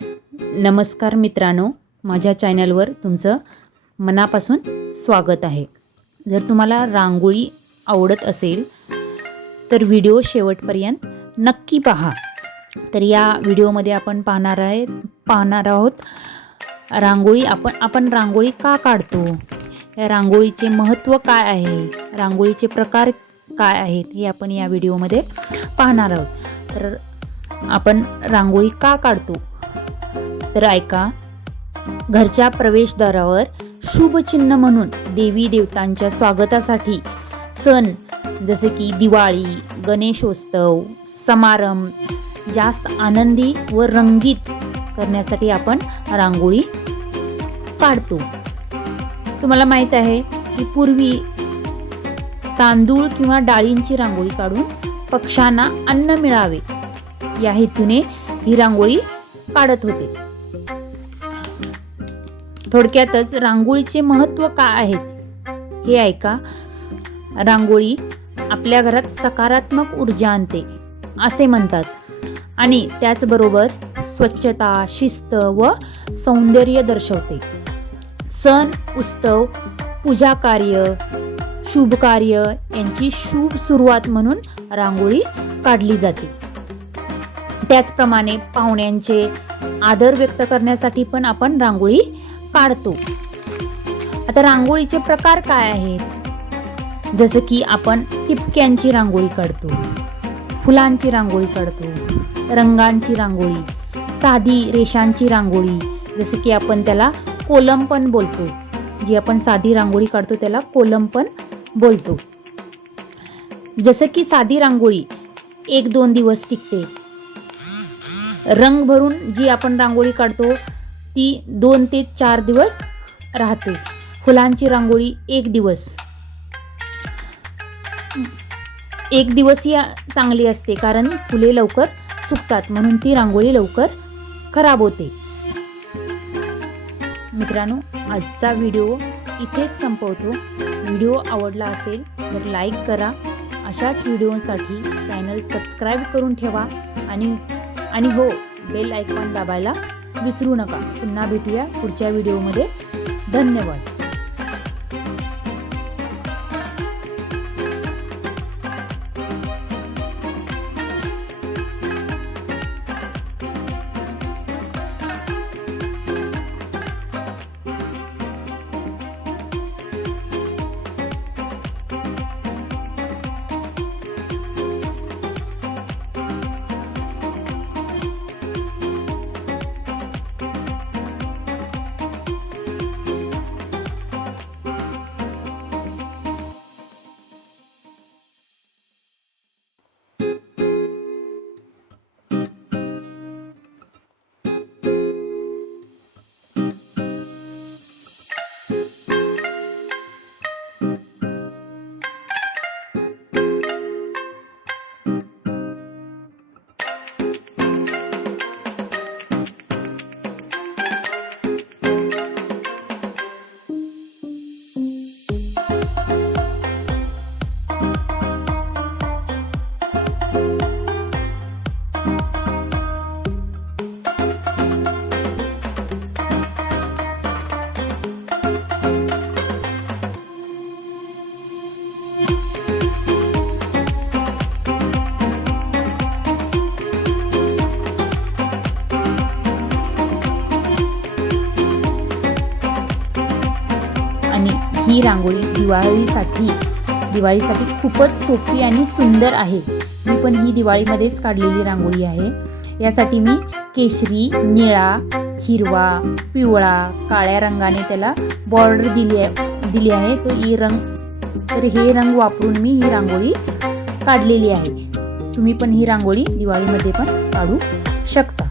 नमस्कार मित्रांनो, माझ्या चॅनलवर तुमचं मनापासून स्वागत आहे। जर तुम्हाला रांगोळी आवडत असेल तर व्हिडिओ शेवटपर्यंत नक्की पहा। तर या व्हिडिओमध्ये आपण पाहणार आहोत रांगोळी आपण रांगोळी का काढतो, या रांगोळीचे महत्त्व काय आहे, रांगोळीचे प्रकार काय आहेत हे आपण या व्हिडिओमध्ये पाहणार आहोत। तर आपण रांगोळी का काढतो तर ऐका। घरच्या प्रवेशद्वारावर शुभ चिन्ह म्हणून देवी देवतांच्या स्वागतासाठी सण जसे की दिवाळी, गणेशोत्सव समारंभ जास्त आनंदी व रंगीत करण्यासाठी आपण रांगोळी काढतो। तुम्हाला माहित आहे की पूर्वी तांदूळ किंवा डाळींची रांगोळी काढून पक्ष्यांना अन्न मिळावे या हेतूने ही रांगोळी काढत होते। थोडक्यातच रांगोळीचे महत्त्व काय आहे हे ऐका। रांगोळी आपल्या घरात सकारात्मक ऊर्जा आणते असे म्हणतात आणि त्याचबरोबर स्वच्छता, शिस्त व सौंदर्य दर्शवते। सण, उत्सव, पूजा कार्य, शुभ कार्य यांची शुभ सुरुवात म्हणून रांगोळी काढली जाते। त्याचप्रमाणे पाहुण्यांचे आदर व्यक्त करण्यासाठी पण आपण रांगोळी काढतो। आता रांगोळीचे प्रकार काय आहेत, जसं की आपण टिपक्यांची रांगोळी काढतो, फुलांची रांगोळी काढतो, रंगांची रांगोळी, साधी रेषांची रांगोळी जसे की आपण त्याला कोलम पण बोलतो। जी आपण साधी रांगोळी काढतो त्याला कोलम पण बोलतो। जसं की साधी रांगोळी 1-2 दिवस टिकते। रंग भरून जी आपण रांगोळी काढतो ती 2 ते 4 दिवस राहते। फुलांची रांगोळी 1 दिवस ही चांगली असते, कारण फुले लवकर सुकतात म्हणून ती रांगोळी लवकर खराब होते। मित्रांनो, आजचा व्हिडिओ इथेच संपवतो। व्हिडिओ आवडला असेल तर लाईक करा। अशाच व्हिडिओसाठी चॅनल सबस्क्राईब करून ठेवा आणि हो, बेल आयकॉन दाबायला विसरू नका। पुन्हा भेटूया पुढच्या व्हिडिओमध्ये। धन्यवाद। आणि ही रांगोळी दिवाळीसाठी खूपच सोपी आणि सुंदर आहे। मी पण ही दिवाळीमध्येच काढलेली रांगोळी आहे। यासाठी मी केशरी, निळा, हिरवा, पिवळा, काळ्या रंगाने त्याला बॉर्डर दिली आहे। तर हे रंग वापरून मी ही रांगोळी काढलेली आहे। तुम्ही पण ही रांगोळी दिवाळीमध्ये पण काढू शकता।